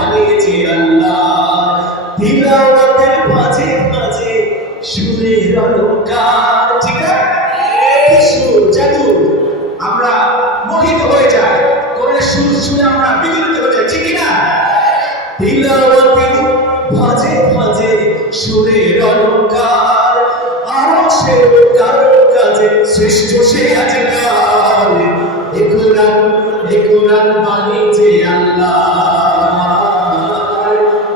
নাজির আল্লাহ। তিলাওয়াতের মাঝে মাঝে সুরের অলঙ্কার, ঠিক কি সুর জাদু। আমরা মোহিত হয়ে যাই। কোরআনের সুর শুনে আমরা বিগলিত হয়ে যাই, ঠিক না? তিলাওয়াতের মাঝে মাঝে সুরের অলঙ্কার, আর সে কারও কাজে শ্রেষ্ঠ সে আজকাল। এ কোরআন এ বাণী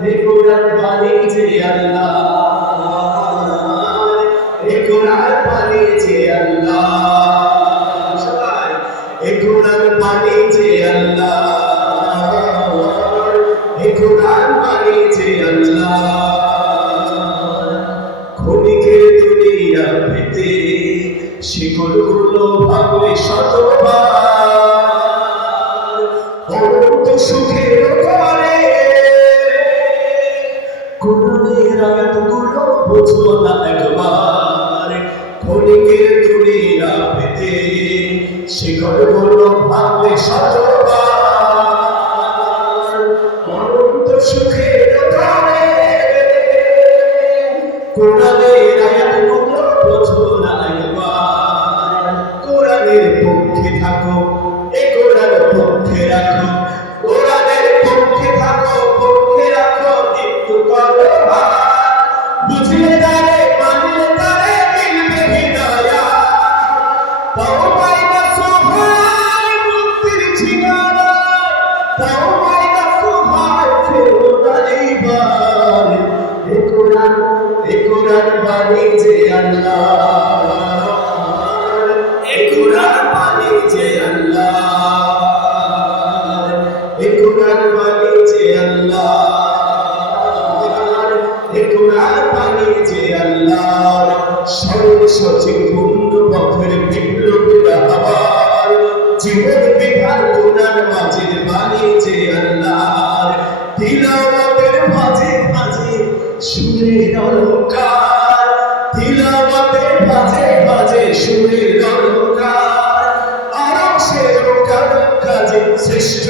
এ কোরআন যে আল্লাহ। এ কোরআন আল্লাহ। সবাই এ কোরআন বাণী যে আল্লাহ। এ কোরআন বাণী যে আল্লাহ। ক্ষণিকের দুনিয়া পেতে শিকড়গুলো ভাবলে শতবার। সুখের করে আয়াতগুলো না একবার ক্ষণিকের দুনিয়া পেতে ভাবলে শতবার অনন্ত সুখের করে কোরআনের আয়াতগুলো বোঝো না একবার। কোরআনের পক্ষে থাকো এ কোরআন পক্ষে রাখো। কোরআন বাণী যে আল্লাহ। এ কোরআন বাণী যে আল্লাহ। এ কোরআন বাণী যে আল্লাহ। এ কোরআন পথের বিপ্লবের আহ্বান জীবন সুরের অলঙ্কার। তিলাওয়াতের মাঝে মাঝে সুরের অলঙ্কার। আরাম সে কাজে শ্রেষ্ঠ